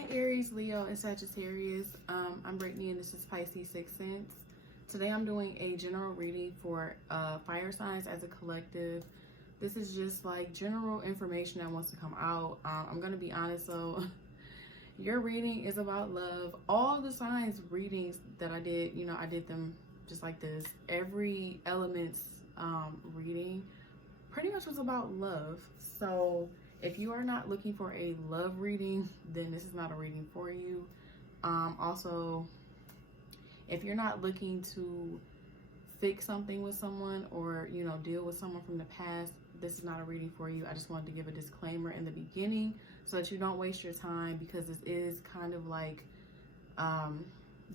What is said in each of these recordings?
Hi Aries, Leo, and Sagittarius. I'm Brittany and this is Pisces 6 Sense. Today I'm doing a general reading for fire signs as a collective. This is just like general information that wants to come out. I'm going to be honest, so your reading is about love. All the signs readings that I did, I did them just like this. Every element's reading pretty much was about love. So if you are not looking for a love reading, then this is not a reading for you. Also, if you're not looking to fix something with someone or, deal with someone from the past, this is not a reading for you. I just wanted to give a disclaimer in the beginning so that you don't waste your time, because this is kind of like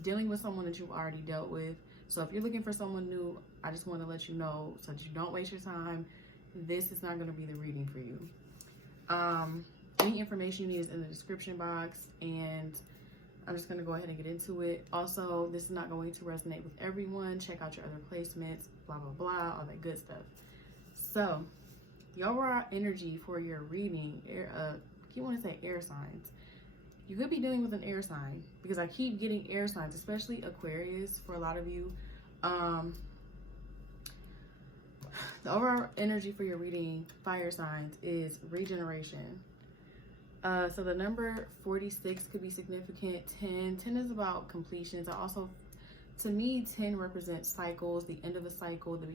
dealing with someone that you've already dealt with. So if you're looking for someone new, I just want to let you know so that you don't waste your time. This is not going to be the reading for you. Any information you need is in the description box, and I'm just going to go ahead and get into it. Also, this is not going to resonate with everyone. Check out your other placements, blah blah blah, all that good stuff. So your overall energy for your reading, you want to say air signs. You could be dealing with an air sign, because I keep getting air signs, especially Aquarius for a lot of you. The overall energy for your reading, fire signs, is regeneration. So the number 46 could be significant. 10 is about completions. To me, 10 represents cycles, the end of a cycle, the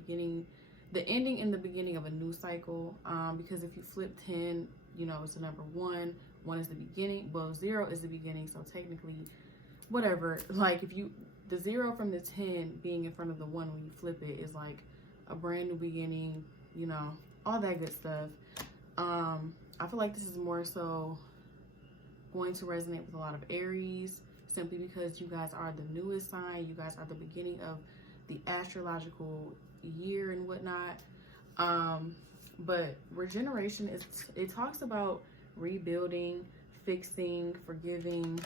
ending and the beginning of a new cycle. Because if you flip 10, it's the number 1. 1 is the beginning. Well, 0 is the beginning. So technically, whatever. Like the 0 from the 10 being in front of the 1 when you flip it is like a brand new beginning, all that good stuff. I feel like this is more so going to resonate with a lot of Aries, simply because you guys are the newest sign. You guys are the beginning of the astrological year and whatnot. But regeneration it talks about rebuilding, fixing, forgiving,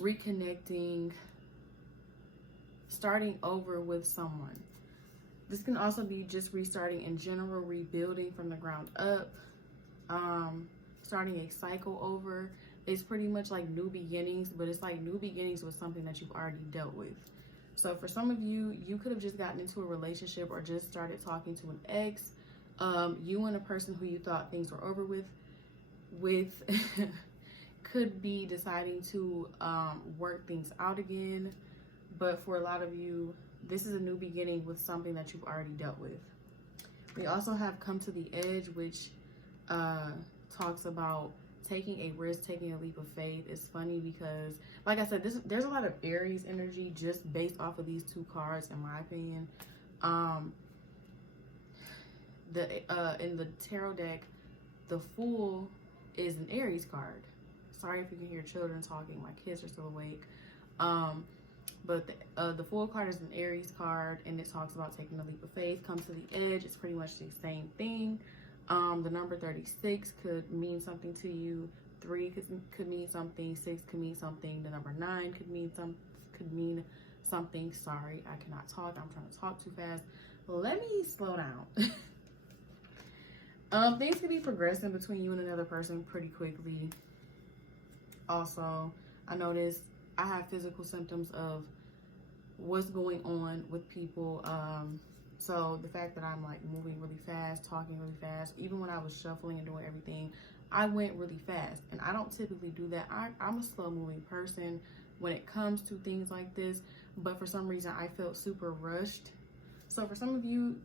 reconnecting, starting over with someone. This can also be just restarting in general, rebuilding from the ground up, starting a cycle over. It's pretty much like new beginnings, but it's like new beginnings with something that you've already dealt with. So for some of you, you could have just gotten into a relationship or just started talking to an ex. You and a person who you thought things were over with could be deciding to work things out again. But for a lot of you, this is a new beginning with something that you've already dealt with. We also have come to the edge, which talks about taking a risk, taking a leap of faith. It's funny because, like I said, there's a lot of Aries energy just based off of these two cards, in my opinion. In the tarot deck, the Fool is an Aries card. Sorry if you can hear children talking. My kids are still awake. But the Fool card is an Aries card, and it talks about taking a leap of faith. Come to the edge. It's pretty much the same thing. The number 36 could mean something to you. 3 could mean something. 6 could mean something. The number 9 could mean something. Sorry, I cannot talk. I'm trying to talk too fast. Let me slow down. Things could be progressing between you and another person pretty quickly. Also, I noticed I have physical symptoms of what's going on with people. So the fact that I'm like moving really fast, talking really fast, even when I was shuffling and doing everything, I went really fast. And I don't typically do that. I'm a slow moving person when it comes to things like this, but for some reason I felt super rushed. So for some of you,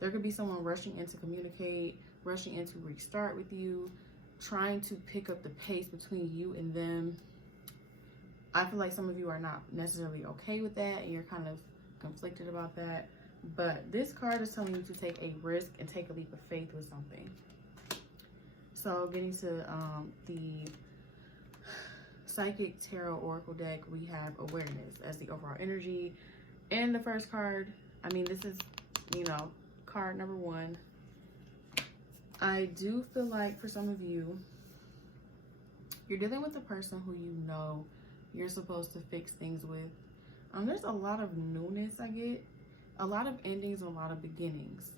there could be someone rushing in to communicate, rushing in to restart with you, trying to pick up the pace between you and them. I feel like some of you are not necessarily okay with that, and you're kind of conflicted about that. But this card is telling you to take a risk and take a leap of faith with something. So getting to the Psychic Tarot Oracle deck, we have awareness as the overall energy. And the first card, this is, card number 1. I do feel like for some of you, you're dealing with a person who you're supposed to fix things with. There's a lot of newness I get, a lot of endings, and a lot of beginnings.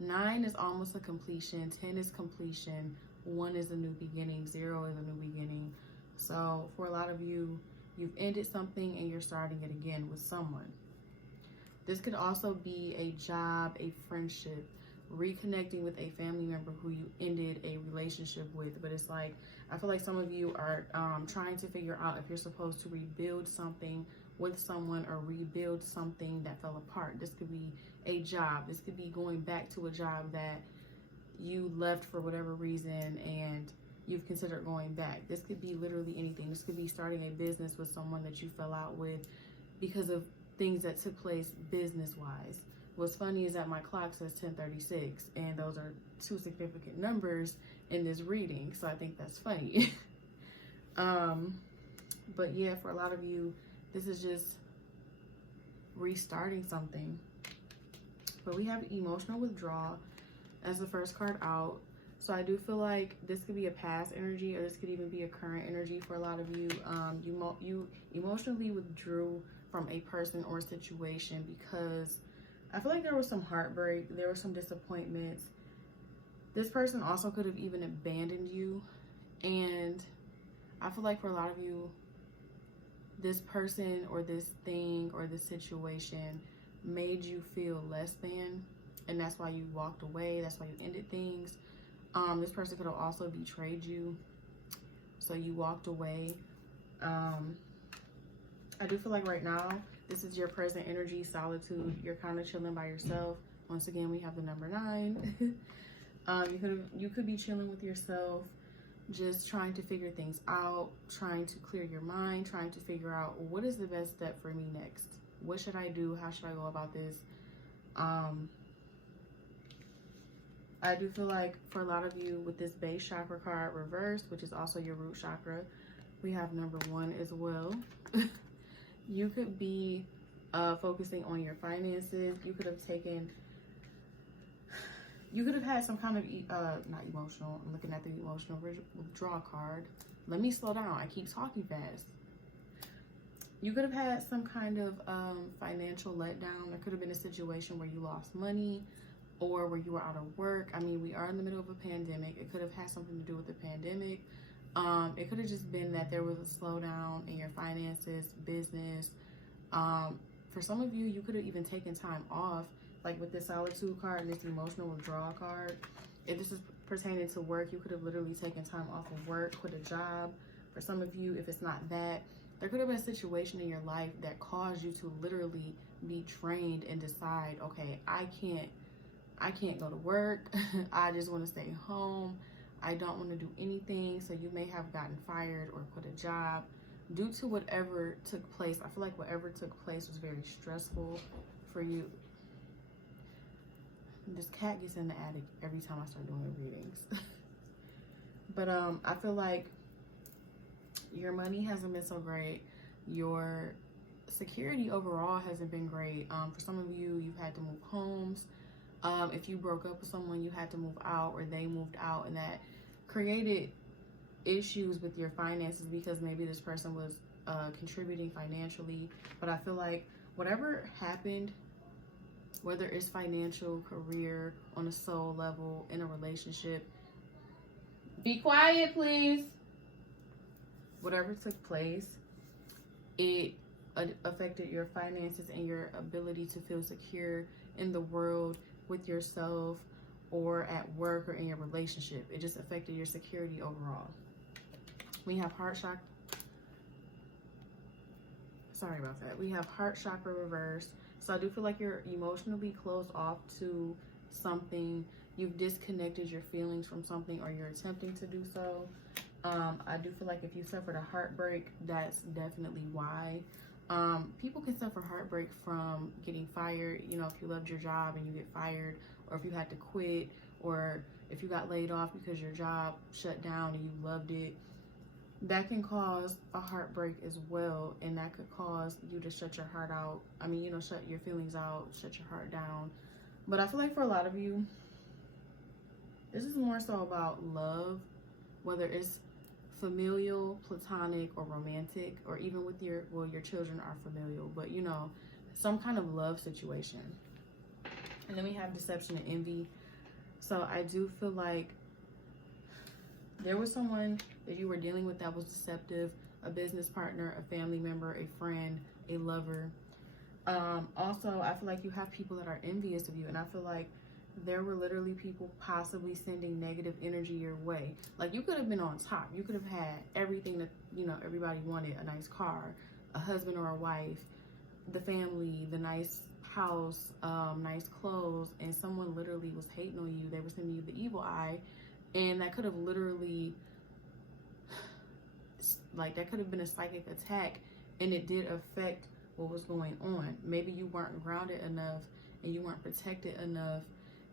9 is almost a completion. 10 is completion. 1 is a new beginning, 0 is a new beginning. So for a lot of you, you've ended something and you're starting it again with someone. This could also be a job, a friendship, reconnecting with a family member who you ended a relationship with. But it's like, I feel like some of you are trying to figure out if you're supposed to rebuild something with someone or rebuild something that fell apart. This could be a job. This could be going back to a job that you left for whatever reason and you've considered going back. This could be literally anything. This could be starting a business with someone that you fell out with because of things that took place business-wise. What's funny is that my clock says 10:36, and those are 2 significant numbers in this reading, so I think that's funny. But yeah, for a lot of you, this is just restarting something. But we have emotional withdrawal as the first card out. So I do feel like this could be a past energy, or this could even be a current energy for a lot of you. You emotionally withdrew from a person or situation because I feel like there was some heartbreak, there were some disappointments. This person also could have even abandoned you. And I feel like for a lot of you, this person or this thing or this situation made you feel less than, and that's why you walked away. That's why you ended things. This person could have also betrayed you, so you walked away. I do feel like right now, this is your present energy, solitude. You're kind of chilling by yourself. Once again, we have the number 9. You could be chilling with yourself, just trying to figure things out, trying to clear your mind, trying to figure out what is the best step for me next. What should I do? How should I go about this? I do feel like for a lot of you with this base chakra card reversed, which is also your root chakra, we have number 1 as well. You could be focusing on your finances. You could have had some kind of, not emotional, I'm looking at the emotional withdrawal card. Let me slow down, I keep talking fast. You could have had some kind of financial letdown. There could have been a situation where you lost money or where you were out of work. I mean, we are in the middle of a pandemic. It could have had something to do with the pandemic. It could have just been that there was a slowdown in your finances, business. For some of you, you could have even taken time off, like with this solitude card and this emotional withdrawal card. If this is pertaining to work, you could have literally taken time off of work, quit a job. For some of you, if it's not that, there could have been a situation in your life that caused you to literally be trained and decide, okay, I can't go to work. I just want to stay home. I don't want to do anything. So you may have gotten fired or quit a job due to whatever took place. I feel like whatever took place was very stressful for you. This cat gets in the attic every time I start doing the readings. But I feel like your money hasn't been so great. Your security overall hasn't been great. For some of you, you've had to move homes. If you broke up with someone, you had to move out, or they moved out, and that created issues with your finances because maybe this person was contributing financially. But I feel like whatever happened, whether it's financial, career, on a soul level, in a relationship, be quiet, please. Whatever took place, it affected your finances and your ability to feel secure in the world, with yourself, or at work, or in your relationship. It just affected your security overall. We have heart chakra. Sorry about that. We have heart chakra reverse. So I do feel like you're emotionally closed off to something. You've disconnected your feelings from something, or you're attempting to do so. I do feel like if you suffered a heartbreak, that's definitely why. People can suffer heartbreak from getting fired. You know, if you loved your job and you get fired, or if you had to quit, or if you got laid off because your job shut down and you loved it, that can cause a heartbreak as well. And that could cause you to shut your heart out. I mean, you know, shut your feelings out, shut your heart down. But I feel like for a lot of you, this is more so about love, whether it's familial, platonic, or romantic, or even with your children are familial, but you know, some kind of love situation. And then we have deception and envy. So I do feel like There was someone that you were dealing with that was deceptive, a business partner, a family member, a friend, a lover. Also, I feel like you have people that are envious of you, and I feel like there were literally people possibly sending negative energy your way. Like, you could have been on top. You could have had everything that, you know, everybody wanted: a nice car, a husband or a wife, the family, the nice house, nice clothes, and someone literally was hating on you. They were sending you the evil eye, and that could have literally, like, that could have been a psychic attack, and it did affect what was going on. Maybe you weren't grounded enough and you weren't protected enough.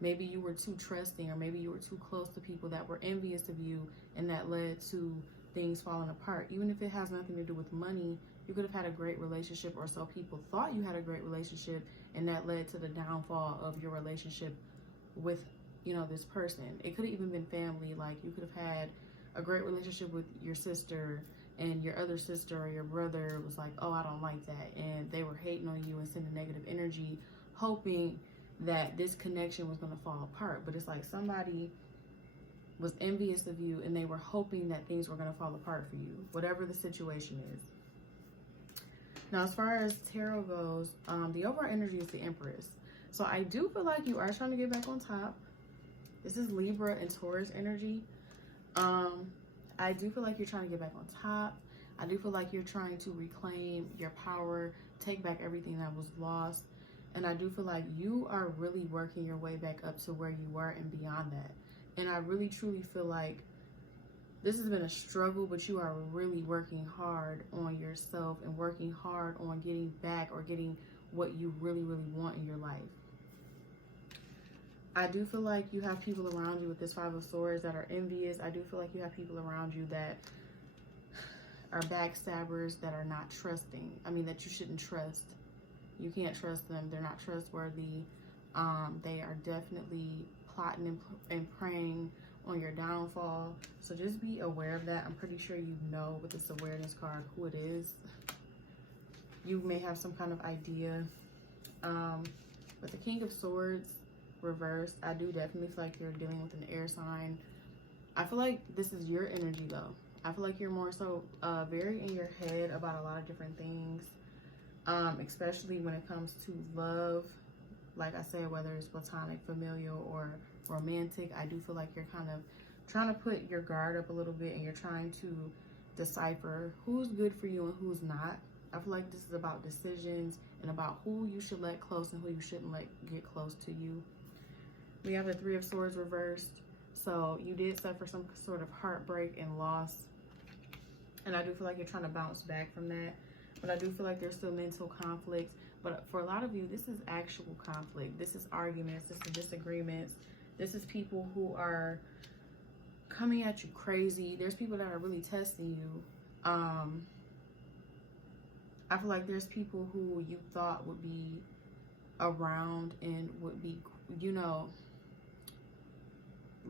Maybe you were too trusting, or maybe you were too close to people that were envious of you, and that led to things falling apart. Even if it has nothing to do with money, you could have had a great relationship, or so people thought you had a great relationship, and that led to the downfall of your relationship with, you know, this person. It could have even been family. Like, you could have had a great relationship with your sister, and your other sister or your brother was like, oh, I don't like that, and they were hating on you and sending negative energy, hoping that this connection was going to fall apart. But it's like somebody was envious of you, and they were hoping that things were going to fall apart for you, whatever the situation is. Now, as far as tarot goes, the overall energy is the Empress. So I do feel like you are trying to get back on top. This is Libra and Taurus energy. I do feel like you're trying to get back on top. I do feel like you're trying to reclaim your power, take back everything that was lost. And I do feel like you are really working your way back up to where you were and beyond that. And I really, truly feel like this has been a struggle, but you are really working hard on yourself and working hard on getting back, or getting what you really, really want in your life. I do feel like you have people around you with this Five of Swords that are envious. I do feel like you have people around you that are backstabbers, that are not trusting. I mean, that you shouldn't trust. You can't trust them. They're not trustworthy. They are definitely plotting and preying on your downfall. So just be aware of that. I'm pretty sure you know with this awareness card who it is. You may have some kind of idea. With the King of Swords reversed, I do definitely feel like you're dealing with an air sign. I feel like this is your energy though. I feel like you're more so very in your head about a lot of different things. Especially when it comes to love. Like I said, whether it's platonic, familial, or romantic, I do feel like you're kind of trying to put your guard up a little bit, and you're trying to decipher who's good for you and who's not. I feel like this is about decisions and about who you should let close and who you shouldn't let get close to you. We have the Three of Swords reversed. So you did suffer some sort of heartbreak and loss. And I do feel like you're trying to bounce back from that. But I do feel like there's still mental conflicts. But for a lot of you, this is actual conflict. This is arguments. This is disagreements. This is people who are coming at you crazy. There's people that are really testing you. I feel like there's people who you thought would be around and would be, you know,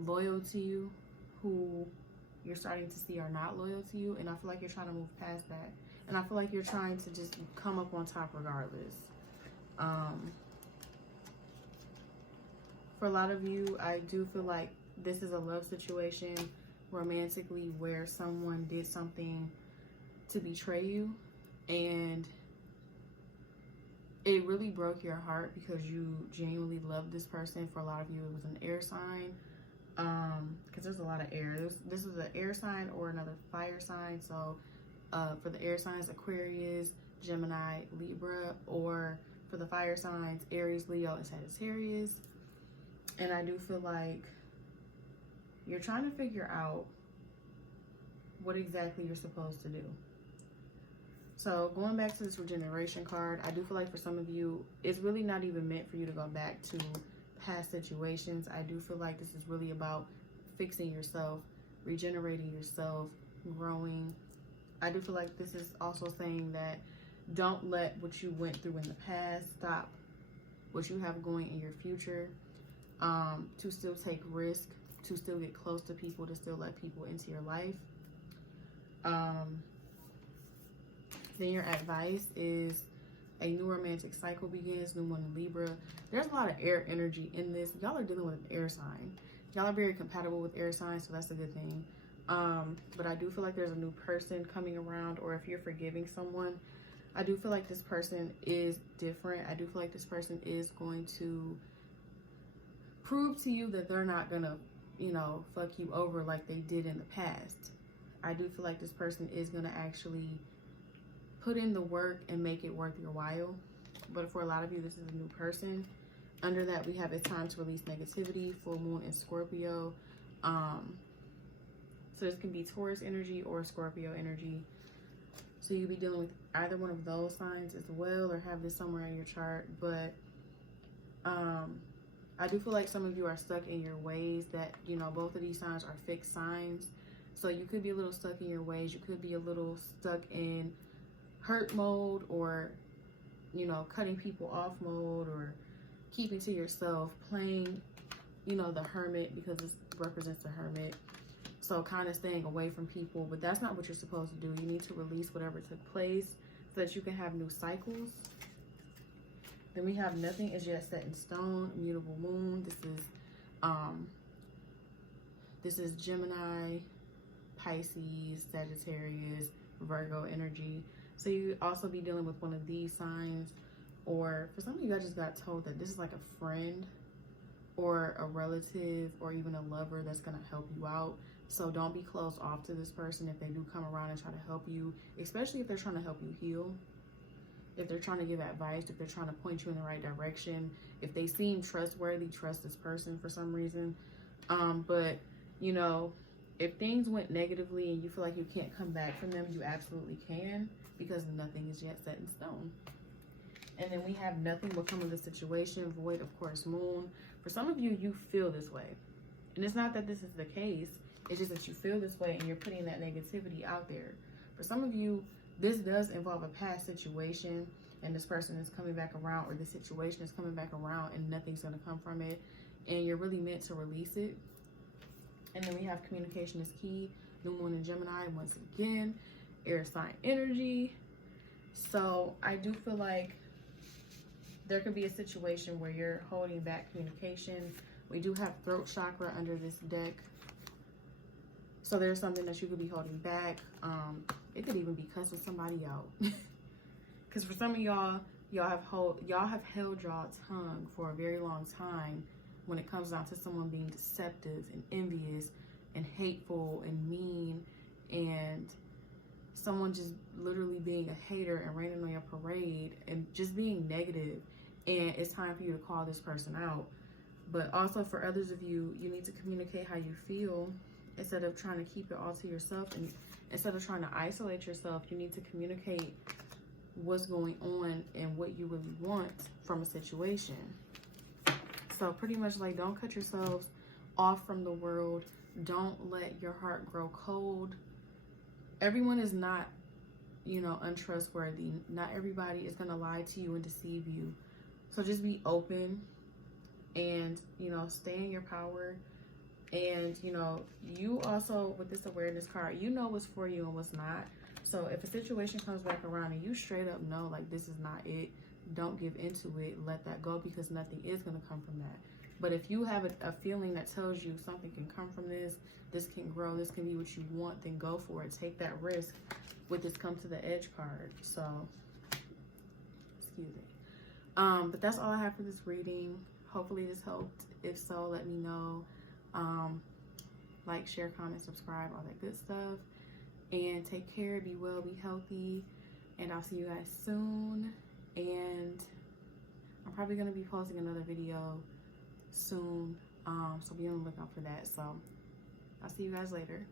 loyal to you, who you're starting to see are not loyal to you. And I feel like you're trying to move past that. And I feel like you're trying to just come up on top regardless. For a lot of you, I do feel like this is a love situation romantically where someone did something to betray you. And it really broke your heart because you genuinely loved this person. For a lot of you, it was an air sign. Because there's a lot of air. This is an air sign or another fire sign. So for the air signs, Aquarius, Gemini, Libra, or for the fire signs, Aries, Leo, and Sagittarius. And I do feel like you're trying to figure out what exactly you're supposed to do. So going back to this regeneration card, I do feel like for some of you, it's really not even meant for you to go back to past situations. I do feel like this is really about fixing yourself, regenerating yourself, growing. I do feel like this is also saying that don't let what you went through in the past stop what you have going in your future. To still take risk, to still get close to people, to still let people into your life. Then your advice is a new romantic cycle begins, new one in Libra. There's a lot of air energy in this. Y'all are dealing with an air sign. Y'all are very compatible with air signs, so that's a good thing. But I do feel like there's a new person coming around, or if you're forgiving someone, I do feel like this person is different. I do feel like this person is going to prove to you that they're not gonna, you know, fuck you over like they did in the past. I do feel like this person is gonna actually put in the work and make it worth your while. But for a lot of you, this is a new person. Under that, we have it's time to release negativity, full moon in Scorpio. So this can be Taurus energy or Scorpio energy. So you'll be dealing with either one of those signs as well, or have this somewhere in your chart. But I do feel like some of you are stuck in your ways, that, you know, both of these signs are fixed signs. So you could be a little stuck in your ways. You could be a little stuck in hurt mode, or, you know, cutting people off mode, or keeping to yourself, playing, you know, the hermit, because this represents the hermit. So kind of staying away from people, but that's not what you're supposed to do. You need to release whatever took place so that you can have new cycles. Then we have nothing is yet set in stone, mutable moon. This is Gemini, Pisces, Sagittarius, Virgo energy. So you also be dealing with one of these signs, or for some of you, I just got told that this is like a friend or a relative or even a lover that's gonna help you out. So don't be closed off to this person if they do come around and try to help you, especially if they're trying to help you heal, if they're trying to give advice, if they're trying to point you in the right direction, if they seem trustworthy, trust this person for some reason. But, you know, if things went negatively and you feel like you can't come back from them, you absolutely can, because nothing is yet set in stone. And then we have nothing will come of the situation, void, of course, moon. For some of you, you feel this way. And it's not that this is the case. It's just that you feel this way and you're putting that negativity out there. For some of you, this does involve a past situation, and this person is coming back around, or the situation is coming back around, and nothing's going to come from it. And you're really meant to release it. And then we have communication is key. New moon in Gemini, once again, air sign energy. So I do feel like there could be a situation where you're holding back communication. We do have throat chakra under this deck. So there's something that you could be holding back. It could even be cussing somebody out. Because for some of y'all, y'all have held y'all tongue for a very long time when it comes down to someone being deceptive and envious and hateful and mean, and someone just literally being a hater and raining on your parade and just being negative. And it's time for you to call this person out. But also for others of you, you need to communicate how you feel instead of trying to keep it all to yourself. And instead of trying to isolate yourself, you need to communicate what's going on and what you really want from a situation. So pretty much like, don't cut yourselves off from the world. Don't let your heart grow cold. Everyone is not, you know, untrustworthy. Not everybody is going to lie to you and deceive you. So just be open and, you know, stay in your power. And, you know, you also, with this awareness card, you know what's for you and what's not. So if a situation comes back around and you straight up know, like, this is not it, don't give into it. Let that go, because nothing is going to come from that. But if you have a feeling that tells you something can come from this, this can grow, this can be what you want, then go for it. Take that risk with this come to the edge card. So, excuse me. But that's all I have for this reading. Hopefully this helped. If so, let me know. Like, share, comment, subscribe, all that good stuff. And take care, be well, be healthy. And I'll see you guys soon. And I'm probably going to be posting another video soon. So be on the lookout for that. So I'll see you guys later.